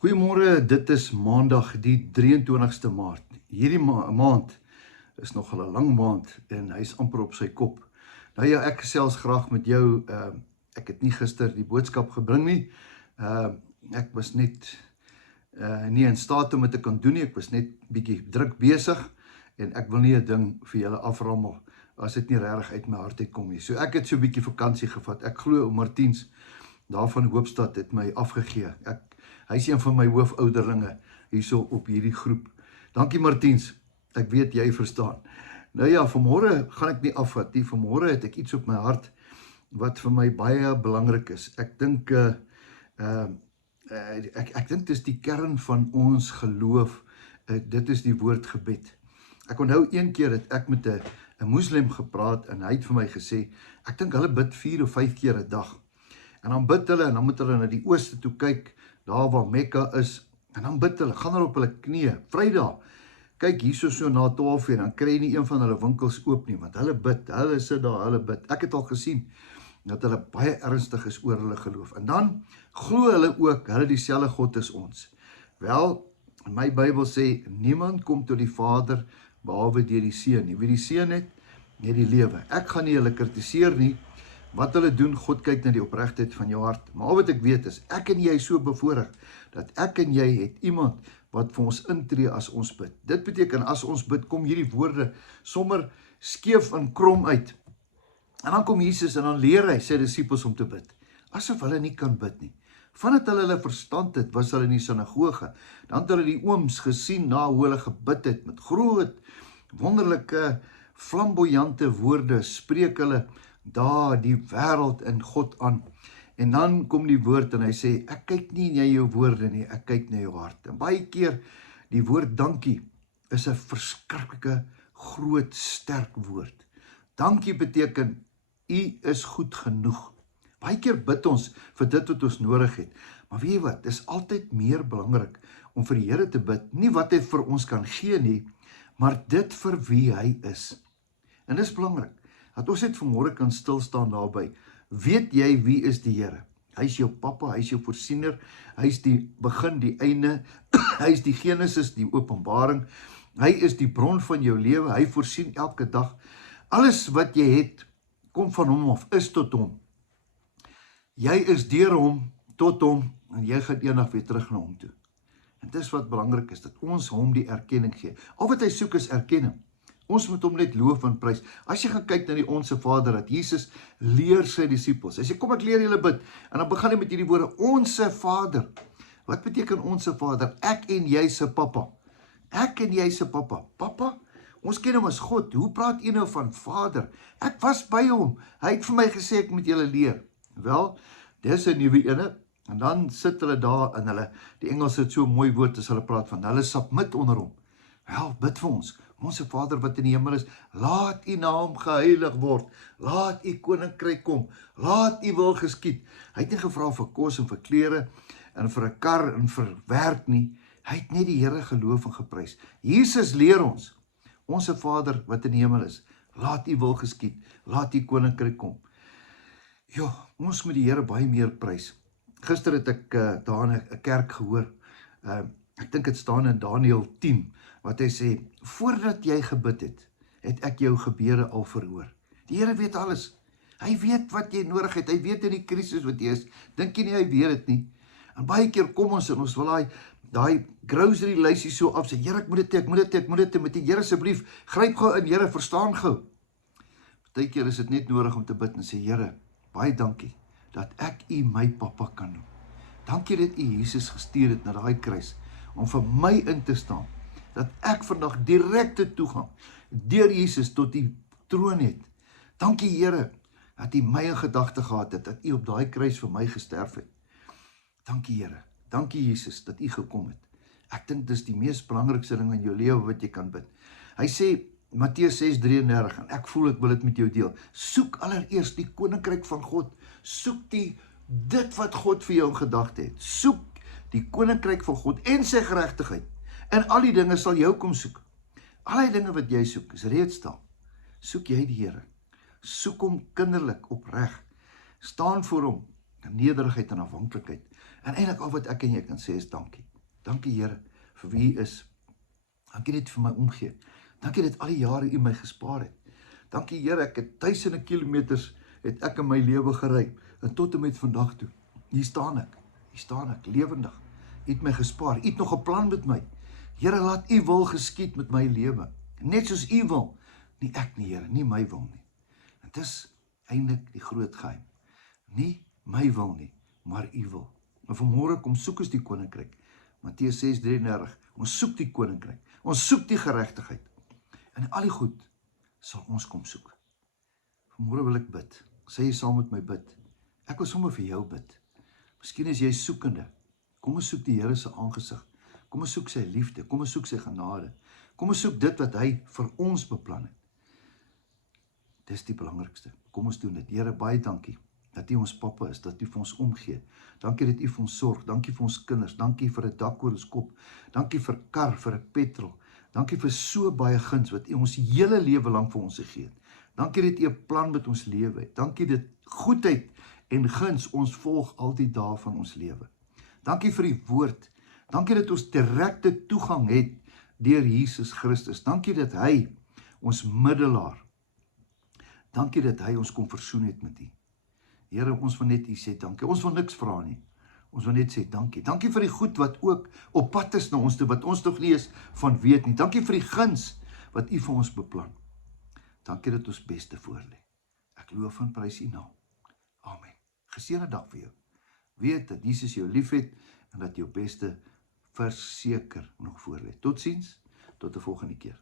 Goeiemôre, dit is maandag die 23ste Maart. Hierdie maand is nogal 'n lang maand en hy's amper op sy kop. Nou ja, ek gesels graag met jou. Ek het nie gister die boodskap gebring nie. Ek was net nie in staat om dit te kan doen nie. Ek was net bietjie druk besig en ek wil nie 'n ding vir julle aframmel as dit nie regtig uit my hart uitkom nie. So ek het so 'n bietjie vakansie gevat. Ek glo ou Martiens daar van Hoopstad het my afgegee. Hy is een van my hoofouderlinge hierso op hierdie groep. Dankie Martiens, ek weet jy verstaan. Nou ja, vanmôre gaan ek nie afvat nie. Vanmôre het ek iets op my hart wat vir my baie belangrik is. Ek dink ek dink dis die kern van ons geloof. Dit is die woord gebed. Ek onthou een keer het ek met 'n moslim gepraat en hy het vir my gesê, ek dink hulle bid 4 of 5 keer 'n dag. En dan bid hulle en dan moet hulle na die ooste toe kyk, daar waar Mekka is, en dan bid hulle, gaan hulle op hulle knieë, Vrydag, kyk hierso so na 12 uur, dan kry nie een van hulle winkels oop nie, want hulle bid, hulle sit daar, hulle bid. Ek het al gesien, dat hulle baie ernstig is oor hulle geloof, en dan glo hulle ook, hulle dieselfde God is ons. Wel, my Bybel sê, niemand kom tot die Vader, behalwe deur die Seun nie. Wie die Seun het die lewe. Ek gaan nie hulle kritiseer nie, wat hulle doen, God kyk na die opregtheid van jou hart. Maar al wat ek weet is, ek en jy is so bevoorreg, dat ek en jy het iemand wat vir ons intree as ons bid. Dit beteken, as ons bid, kom hierdie woorde sommer skeef en krom uit. En dan kom Jesus en dan leer hy sy disippels om te bid. Asof hulle nie kan bid nie. Vandat hulle verstand het, was hulle in die sinagoge. Dan het hulle die ooms gesien na hoe hulle gebid het, met groot, wonderlike, flamboyante woorde, spreek hulle daar die wêreld in God aan. En dan kom die woord en hy sê, ek kyk nie na jou woorde nie, ek kyk na jou hart. En baie keer, die woord dankie is 'n verskriklike, groot, sterk woord. Dankie beteken, u is goed genoeg. Baie keer bid ons vir dit wat ons nodig het. Maar weet jy wat, dis altyd meer belangrik om vir die Here te bid, nie wat hy vir ons kan gee nie, maar dit vir wie hy is. En dis belangrik, dat ons net vanmôre kan stilstaan daarby. Weet jy wie is die Here? Hy is jou pappa, hy is jou voorsiener, hy is die begin, die einde, hy is die Genesis, die openbaring, hy is die bron van jou lewe, hy voorsien elke dag. Alles wat jy het, kom van hom af, is tot hom. Jy is deur hom, tot hom, en jy gaan eendag weer terug na hom toe. En dis wat belangrik is, dat ons hom die erkenning gee. Al wat hy soek is erkenning. Ons moet hom net loof en prys. As jy gaan kyk na die Onse Vader, dat Jesus leer sy disippels. Hy sê, kom ek leer julle bid. En dan begin hy met hierdie woorde, Onse Vader. Wat beteken Onse Vader? Ek en jy se pappa. Ek en jy se pappa. Pappa? Ons ken hom as God. Hoe praat jy nou van Vader? Ek was by hom. Hy het vir my gesê, ek moet julle leer. Wel, dis 'n nuwe ene. En dan sit hulle daar en hulle, die Engels het so 'n mooi woord as hulle praat van, hulle submit onder hom. Wel, bid vir ons. Onse Vader wat in die hemel is, laat u naam geheilig word. Laat u koninkryk kom. Laat u wil geskied. Hy het nie gevra vir kos en vir klere en vir 'n kar en vir werk nie. Hy het net die Here geloof en geprys. Jesus leer ons. Onse Vader wat in die hemel is, laat u wil geskied. Laat u koninkryk kom. Ja, ons moet die Here baie meer prys. Gister het ek daar in 'n kerk gehoor. Ek dink dit staan in Daniël 10, wat hy sê, voordat jy gebid het, het ek jou gebede al verhoor. Die Here weet alles. Hy weet wat jy nodig het. Hy weet in die krisis wat jy is. Dink jy nie hy weet dit nie? En baie keer kom ons en ons wil daai grocery lysie so af, sê, Here, ek moet dit hê, met die Here asseblief, gryp gou in, Here, verstaan gou. Baie keer is dit net nodig om te bid en sê, Here, baie dankie, dat ek u my pappa kan noem. Dankie dat u Jesus gestuur het na daai kruis, om vir my in te staan, dat ek vandag direkte toegang, deur Jesus tot die troon het. Dankie Here, dat u my in gedagte gehad het, dat u op daai kruis vir my gesterf het. Dankie Here, dankie Jesus, dat u gekom het. Ek dink dis die mees belangrikste ding in jou lewe wat jy kan bid. Hy sê, Matteus 6:33, en ek voel ek wil dit met jou deel, soek allereerst die koninkryk van God, soek dit wat God vir jou in gedagte het, soek die koninkryk van God en sy geregtigheid, en al die dinge sal jou kom soek. Al die dinge wat jy soek, is reeds daar. Soek jy die Here, soek hom kinderlik opreg, staan voor hom, in nederigheid en afhanklikheid, En eintlik al wat ek en jy kan sê is dankie. Dankie Here vir wie U is. Dankie dat U vir my omgee. Dankie dat al die jare U my gespaar het. Dankie Here, ek het duisende kilometers het ek in my lewe gery en tot en met vandag toe. Hier staan ek lewendig. U het my gespaar. U het nog 'n plan met my. Here, laat U wil geskied met my lewe. Net soos U wil. Nie ek nie, Here, nie my wil nie. Dit is eintlik die groot geheim. Nie my wil nie, maar U wil. En vanmôre kom soek ons die koninkryk. Matteus 6:33. Ons soek die koninkryk. Ons soek die geregtigheid. En al die goed sal ons kom soek. Vanmôre wil ek bid. Sê jy saam met my bid. Ek wil sommer vir jou bid. Miskien is jy soekende. Kom ons soek die Here se aangesig. Kom ons soek sy liefde. Kom ons soek sy genade. Kom ons soek dit wat hy vir ons beplan het. Dis die belangrikste. Kom ons doen dit. Here, baie dankie dat U ons pappa is, dat U vir ons omgee. Dankie dat U vir ons sorg. Dankie vir ons kinders. Dankie vir 'n dak oor ons kop. Dankie vir kar, vir 'n petrol. Dankie vir so baie guns wat U ons hele lewe lank vir ons gegee het. Dankie dat U 'n plan met ons lewe het. Dankie dat goedheid en guns ons volg al die dae van ons lewe. Dankie vir die woord. Dankie dat ons direkte toegang het deur Jesus Christus. Dankie dat hy ons middelaar. Dankie dat hy ons kom versoen het met U. Here, ons wil net U sê dankie. Ons wil niks vra nie. Ons wil net sê dankie. Dankie vir die goed wat ook op pad is na ons toe, wat ons nog nie eens van weet nie. Dankie vir die guns wat U vir ons beplan. Dankie dat ons beste voorlê. Ek loof en prys U naam. Amen. Geseënde dag vir jou. Weet dat Jesus jou liefhet en dat jou beste verseker nog voorlê. Totsiens, tot 'n volgende keer.